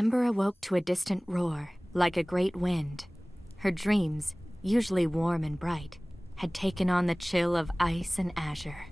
Ember awoke to a distant roar, like a great wind. Her dreams, usually warm and bright, had taken on the chill of ice and azure.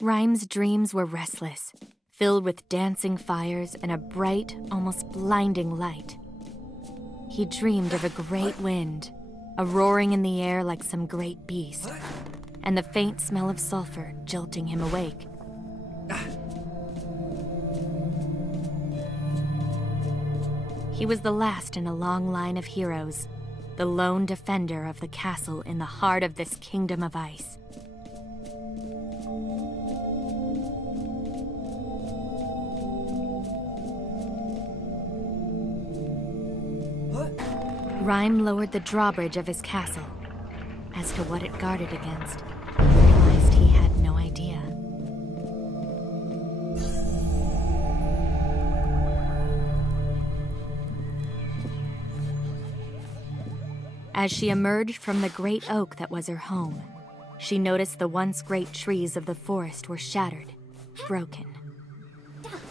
Rime's dreams were restless, filled with dancing fires and a bright, almost blinding light. He dreamed of a great wind, a roaring in the air like some great beast, and the faint smell of sulfur jolting him awake. He was the last in a long line of heroes, the lone defender of the castle in the heart of this kingdom of ice. Rime lowered the drawbridge of his castle. As to what it guarded against, he realized he had no idea. As she emerged from the great oak that was her home, she noticed the once great trees of the forest were shattered, broken.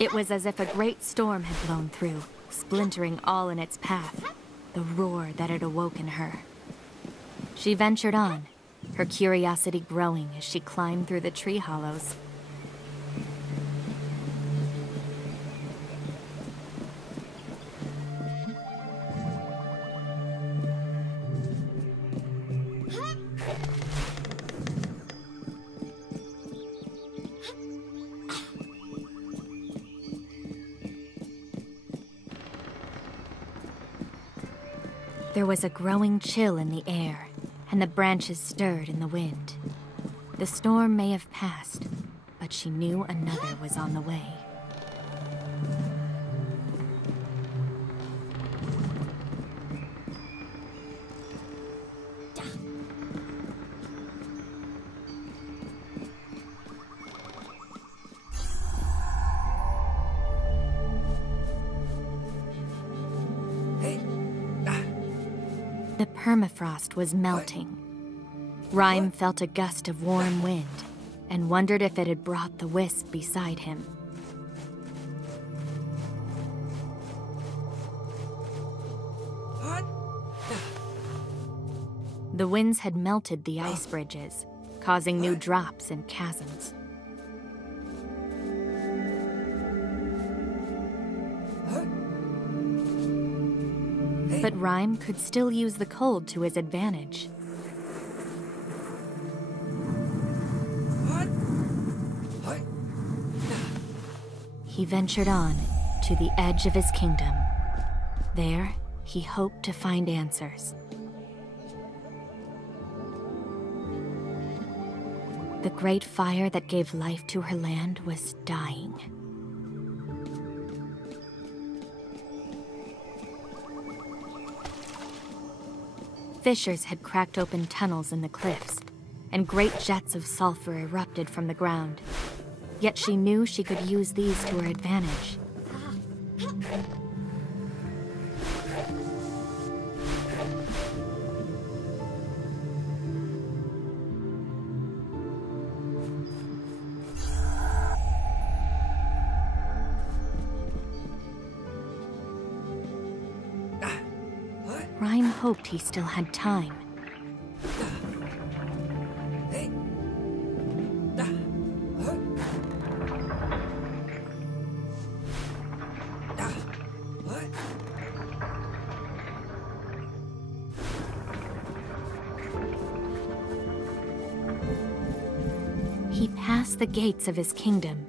It was as if a great storm had blown through, splintering all in its path. The roar that had awoken her. She ventured on, her curiosity growing as she climbed through the tree hollows. There was a growing chill in the air, and the branches stirred in the wind. The storm may have passed, but she knew another was on the way. The permafrost was melting. Rime felt a gust of warm wind and wondered if it had brought the wisp beside him. The winds had melted the ice bridges, causing new drops and chasms. But Rime could still use the cold to his advantage. He ventured on to the edge of his kingdom. There, he hoped to find answers. The great fire that gave life to her land was dying. Fissures had cracked open tunnels in the cliffs, and great jets of sulfur erupted from the ground. Yet she knew she could use these to her advantage. Rime hoped he still had time. He passed the gates of his kingdom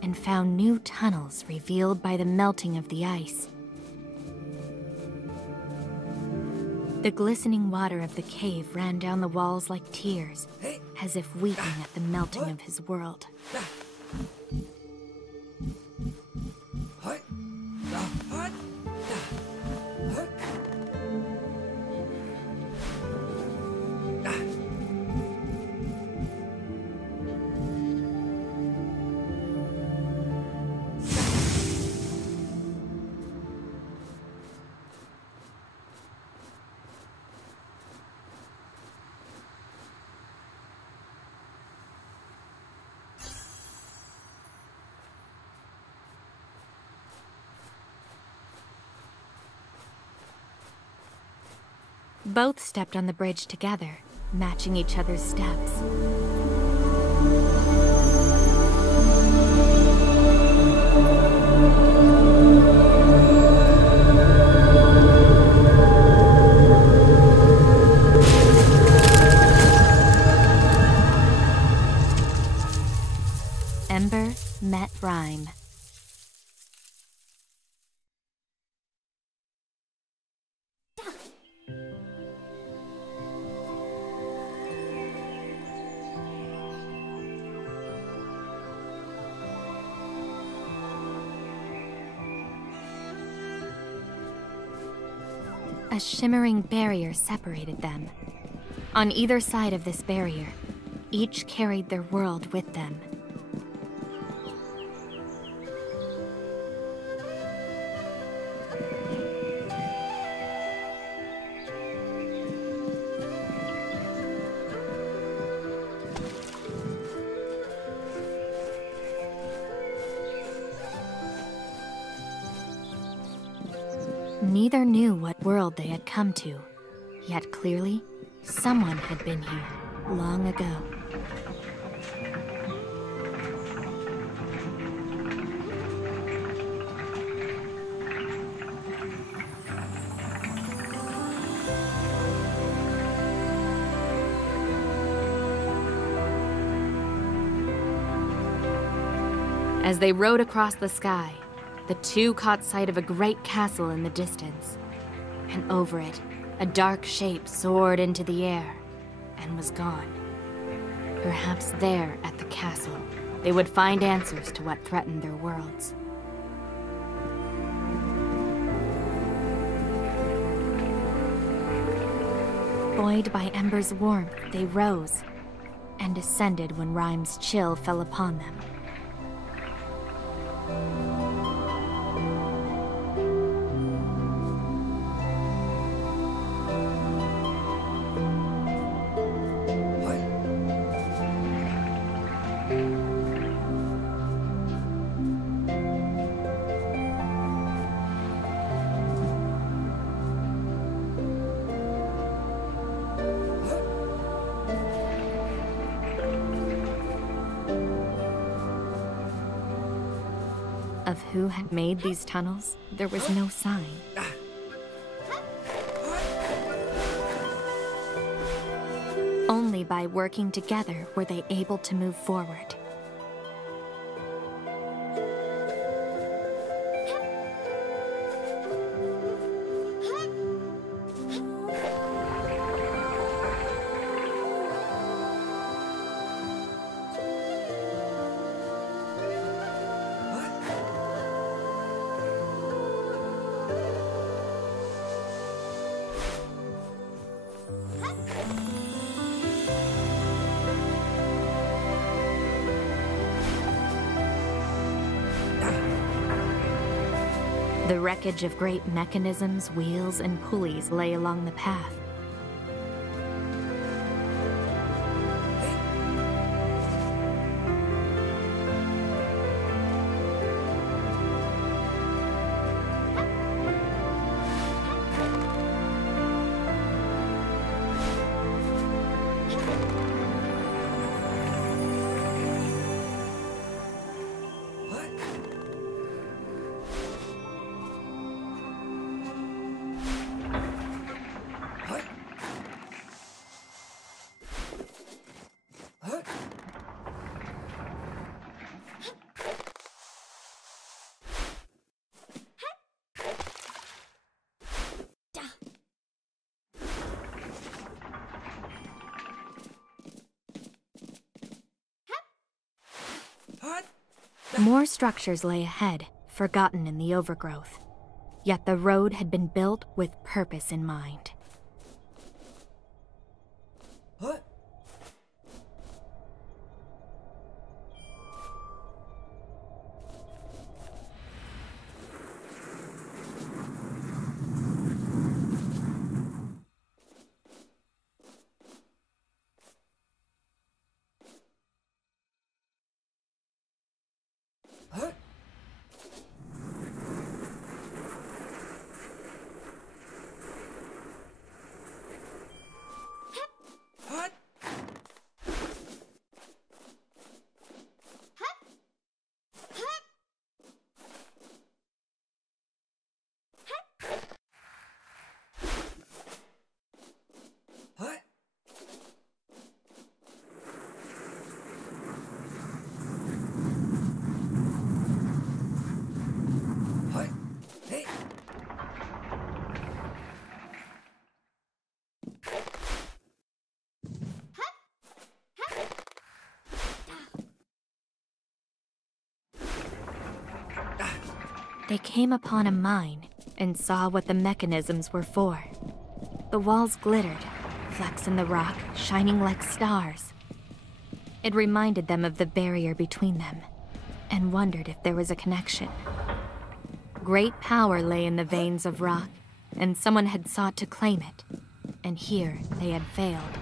and found new tunnels revealed by the melting of the ice. The glistening water of the cave ran down the walls like tears, as if weeping at the melting of his world. Both stepped on the bridge together, matching each other's steps. Ember met Rime. A shimmering barrier separated them. On either side of this barrier, each carried their world with them. Neither knew what world they had come to, yet clearly, someone had been here long ago. As they rode across the sky, the two caught sight of a great castle in the distance, and over it, a dark shape soared into the air and was gone. Perhaps there at the castle, they would find answers to what threatened their worlds. Buoyed by Ember's warmth, they rose and descended when Rime's chill fell upon them. Of who had made these tunnels, there was no sign. Only by working together were they able to move forward. The wreckage of great mechanisms, wheels, and pulleys lay along the path. More structures lay ahead, forgotten in the overgrowth. Yet the road had been built with purpose in mind. What? Huh? they came upon a mine and saw what the mechanisms were for. The walls glittered, flecks in the rock shining like stars. It reminded them of the barrier between them, and wondered if there was a connection. Great power lay in the veins of rock, and someone had sought to claim it, and here they had failed.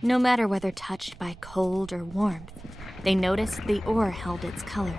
No matter whether touched by cold or warmth, they noticed the ore held its color.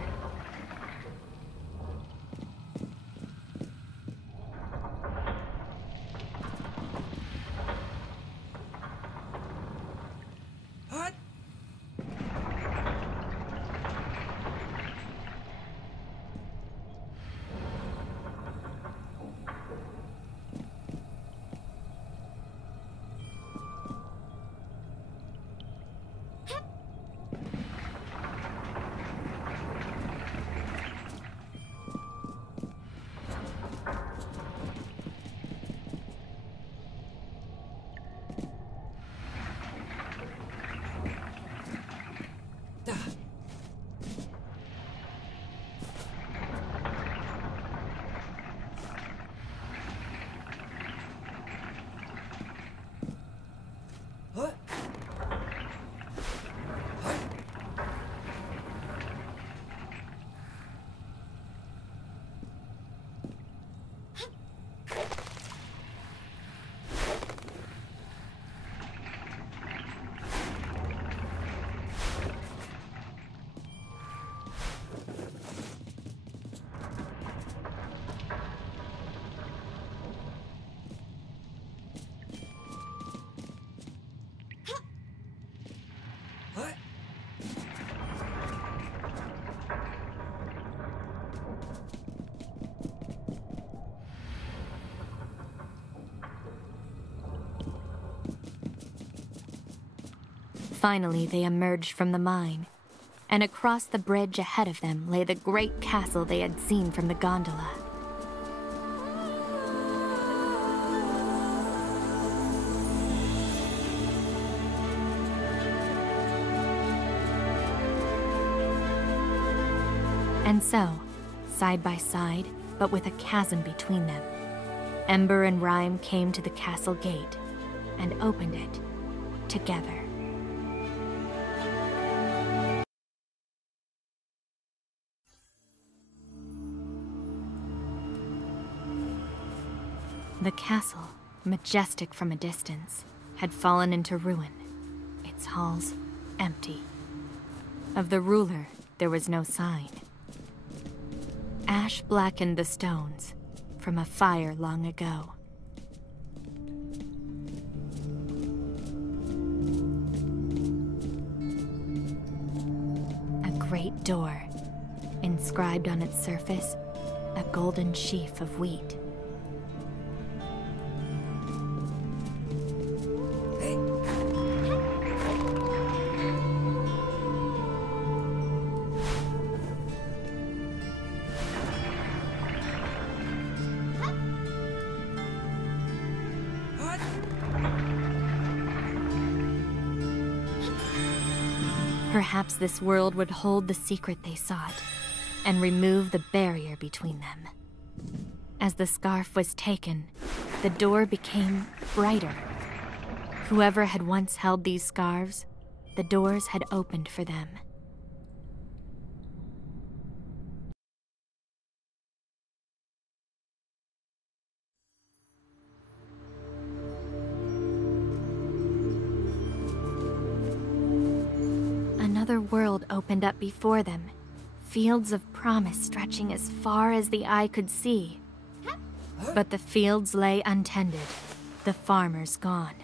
Finally, they emerged from the mine, and across the bridge ahead of them lay the great castle they had seen from the gondola. And so, side by side, but with a chasm between them, Ember and Rime came to the castle gate and opened it together. The castle, majestic from a distance, had fallen into ruin, its halls empty. Of the ruler, there was no sign. Ash blackened the stones from a fire long ago. A great door, inscribed on its surface, a golden sheaf of wheat. Perhaps this world would hold the secret they sought, and remove the barrier between them. As the scarf was taken, the door became brighter. Whoever had once held these scarves, the doors had opened for them. Another world opened up before them, fields of promise stretching as far as the eye could see. But the fields lay untended, the farmers gone.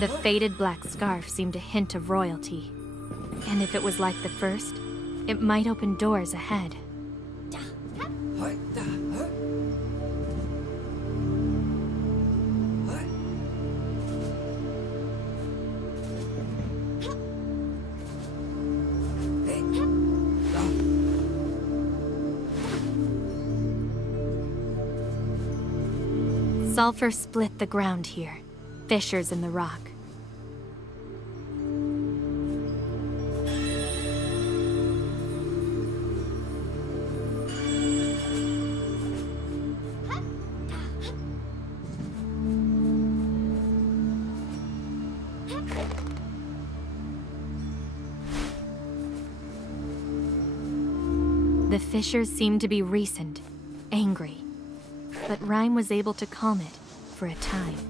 The faded black scarf seemed a hint of royalty. And if it was like the first, it might open doors ahead. Sulfur split the ground here, fissures in the rock. The fissures seemed to be recent, angry, but Rime was able to calm it for a time.